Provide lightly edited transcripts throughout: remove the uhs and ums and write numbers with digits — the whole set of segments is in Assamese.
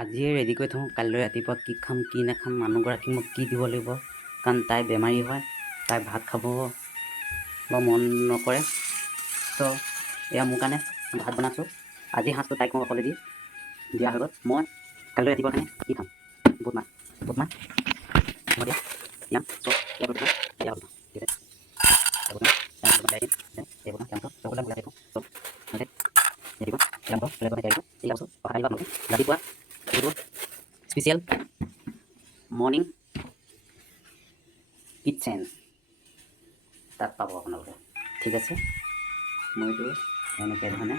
আজিয়ে ৰেডি কৰি থওঁ, কাইলৈ ৰাতিপুৱা কি খাম কি নাখাম, মানুহগৰাকীক মই কি দিব লাগিব, কাৰণ তাই বেমাৰী হয়, তাই ভাত খাব বা মন নকৰে। তো এয়া মোৰ কাৰণে ভাত বনাইছোঁ। আজি সাঁজটো তাইক মই অকলে দিয়া হৈ গ'ল। মই কাইলৈ ৰাতিপুৱা কাৰণে কি খাম, বুট মাহ মই দিয়া ইয়াম চব দিয়া ঠিক আছে ৰাতিপুৱা স্পেচিয়েল মৰ্নিং কিটচেন তাত পাব আপোনালোকে। ঠিক আছে, মইতো এনেকৈ ধৰণে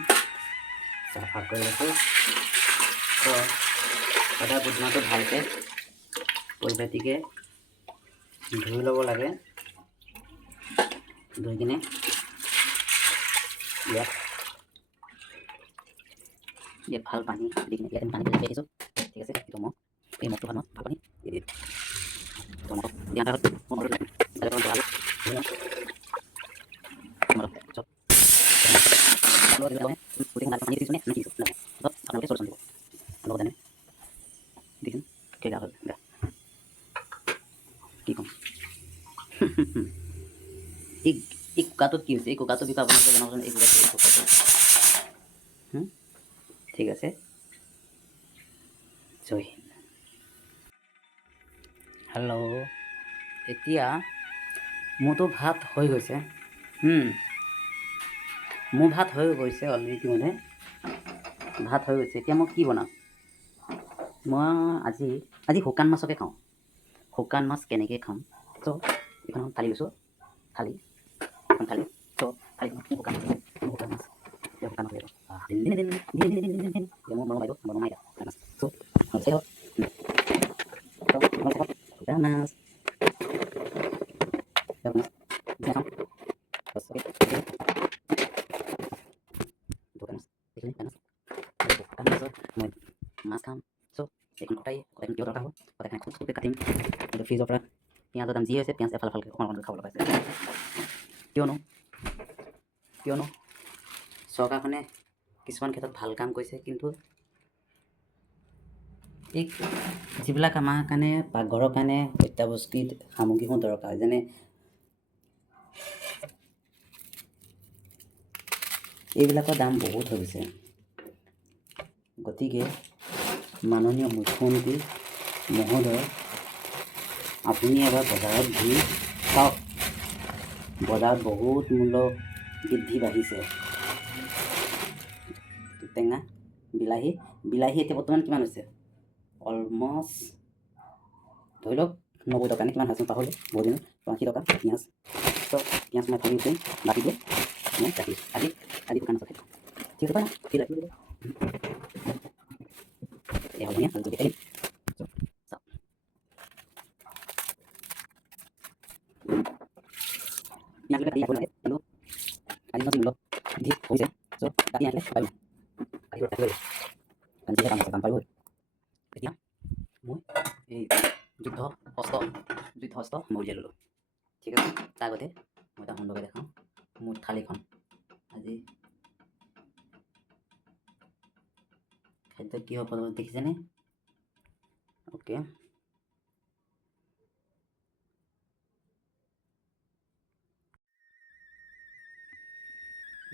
চাফা কৰি লৈছোঁ। তো সদায় বুটমাহটো ভালকৈ পৰিপাটিকৈ ধুই ল'ব লাগে। ধুই কিনে ইয়াত ভাল পানী দি কিনে ইয়াত পানী দি দিছোঁ। ঠিক আছে, এইটো মই এই মগটো ভাল পানী দি দিম। দিয়া কি ক'ম এই কুকাৰটোত কি হৈছে, এই কুকাৰটোৰ বিষয়ে আপোনালোকে জনাবচোন। এই কুকাৰটো ঠিক আছে, জয় হিন্দ। হেল্ল', এতিয়া মোৰতো ভাত হৈ গৈছে। মোৰ ভাত হৈ গৈছে অলৰেডি, মানে ভাত হৈ গৈছে। এতিয়া মই কি বনাম, মই আজি শুকান মাছকে খাওঁ। শুকান মাছ কেনেকৈ খাম, ত' এইখন থালি লৈছোঁ, থালি এখন থালি, ত' থালিখন শুকান মাছ শুকান মাছ মোৰ মৰম বাইদেউ বনাই দিয়া মাছ, ত' শুকান মাছ মই মাছ খাম। চ' এইখন কটাই কিয় দৰকাৰ হ'ব, কটাই খুব খুবকৈ কাটিম। কিন্তু ফ্ৰিজৰ পৰা পিঁয়াজৰ দাম যি হৈছে, পিঁয়াজ এফাল এফালকৈ অকণমান খাব লগা হৈছে। কিয়নো চৰকাৰখনে কিছুমান ক্ষেত্ৰত ভাল কাম কৰিছে, কিন্তু এই যিবিলাক আমাৰ কাৰণে পাকঘৰৰ কাৰণে অত্যাৱশ্যকীয় সামগ্ৰীসমূহ দৰকাৰ, যেনে এইবিলাকৰ দাম বহুত হৈ গৈছে। গতিকে মাননীয় মুখ্যমন্ত্ৰী মহোদয়, আপুনি এবাৰ বজাৰত ঘূৰি চাওক। বজাৰত বহুত মূল্য বৃদ্ধি বাঢ়িছে। টেঙা বিলাহী এতিয়া বৰ্তমান কিমান হৈছে, অলমষ্ট ধৰি লওক 90 টকা নে কিমান হৈছে, পাহৰিলোঁ বহুত দিন। 80 টকা পিঁয়াজ। তো পিঁয়াজ মই কৰি দিম বাকীটো মই ৰাখিছোঁ। আজি দোকান আছে, ঠিক আছে ঠিক আছে। এই হ'ব পিঁয়াজ পিঁয়াজবিলাক কিন্তু আজি মূল্য বৃদ্ধি হৈছে। চ' কাটি আনিলে পাৰিব কাম পাৰিব। এতিয়া মই এই যুদ্ধ অস্ত্ৰ মই উলিয়াই ল'লোঁ। ঠিক আছে, তাৰ আগতে মই এটা সুন্দৰকৈ দেখাওঁ মোৰ থালিখন। আজি খাদ্য কি হ'ব দেখিছেনে? অ'কে,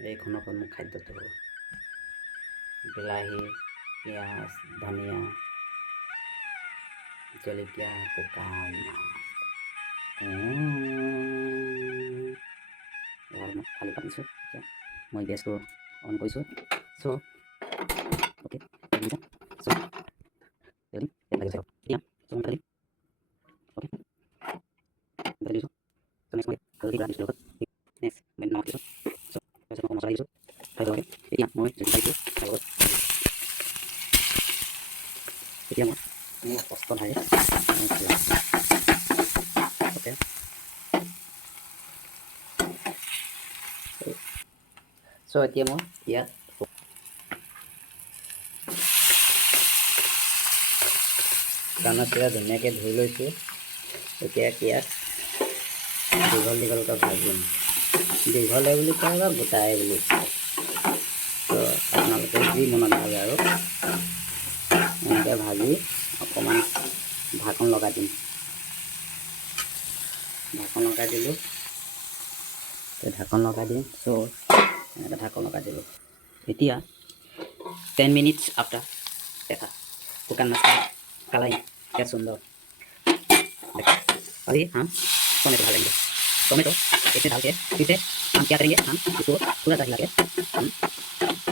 এইখনৰ পৰা মোৰ খাদ্যটো হ'ব বিলাহী, পিঁয়াজ, ধনিয়া, জলকীয়া, শুকান মাছ। মই থালি পাতিছোঁ। এতিয়া মই গেছটো অন কৰিছোঁ। চ' অ'কে, এতিয়া মই মোৰ অস্ত্ৰধাৰে অ'কে, চ' এতিয়া মই ইয়াত চামুচেৰে ধুনীয়াকৈ ধুই লৈছোঁ। এতিয়া পিঁয়াজ দীঘলকৈ ভাজিম। দীঘলে বুলি কয় বা গোটাই বুলি কয়, তো আপোনালোকে যি মনত ভাবে আৰু এনেকৈ ধুনীয়াকৈ ভাজি অকণমান ঢাকন লগাই দিম। ঢাকন লগাই দিলোঁ, ঢাকন লগাই দিম। চ' এনেকৈ ঢাকন লগাই দিলোঁ। এতিয়া 10 minutes after দেখা শুকান মাছটা কালাই क्या सुंदर अभी हम टोमेटो डालेंगे। टोमेटो इसमें डाल के फिर से हम क्या करेंगे, हम इसको पूरा सा हिला के हम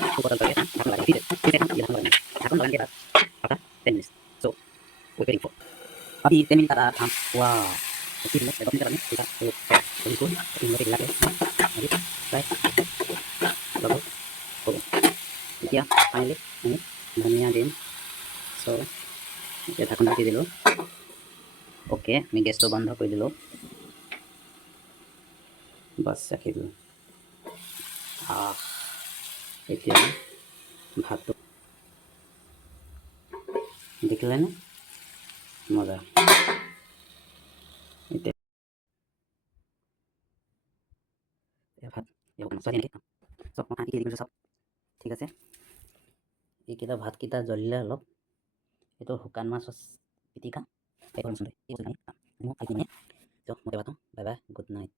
इसको बदल करके हम ढक्कन लगाएंगे। फिर से हम ये ढक्कन लगाएंगे। ढक्कन लगाने के बाद after 10 minutes so waiting for अभी 10 मिनट बाद हम वाह फिर में 10 मिनट बाद में ठीक है। तो इसको इन लोग हिला के अभी फ्राई लगो हो गया। এতিয়া ফাইনালি আমি ধনিয়া দিম। চ' এতিয়া ঢাকন ঢাকি দিলোঁ। অ'কে, আমি গেছটো বন্ধ কৰি দিলোঁ। বাছ ৰাখি দিলোঁ। এতিয়া ভাতটো দেখিলেনে মজা। এতিয়া ভাত ছোৱালী এনেকৈ চব মই আনি দিছোঁ চব ঠিক আছে। এইকেইটা ভাতকেইটা জ্বলিলে অলপ এইটো শুকান মাছৰ পিটিকা এইবোৰ নচলে এই বস্তু আমি খাম। মই খাই কিনে চ' মই বাই বাই, গুড নাইট।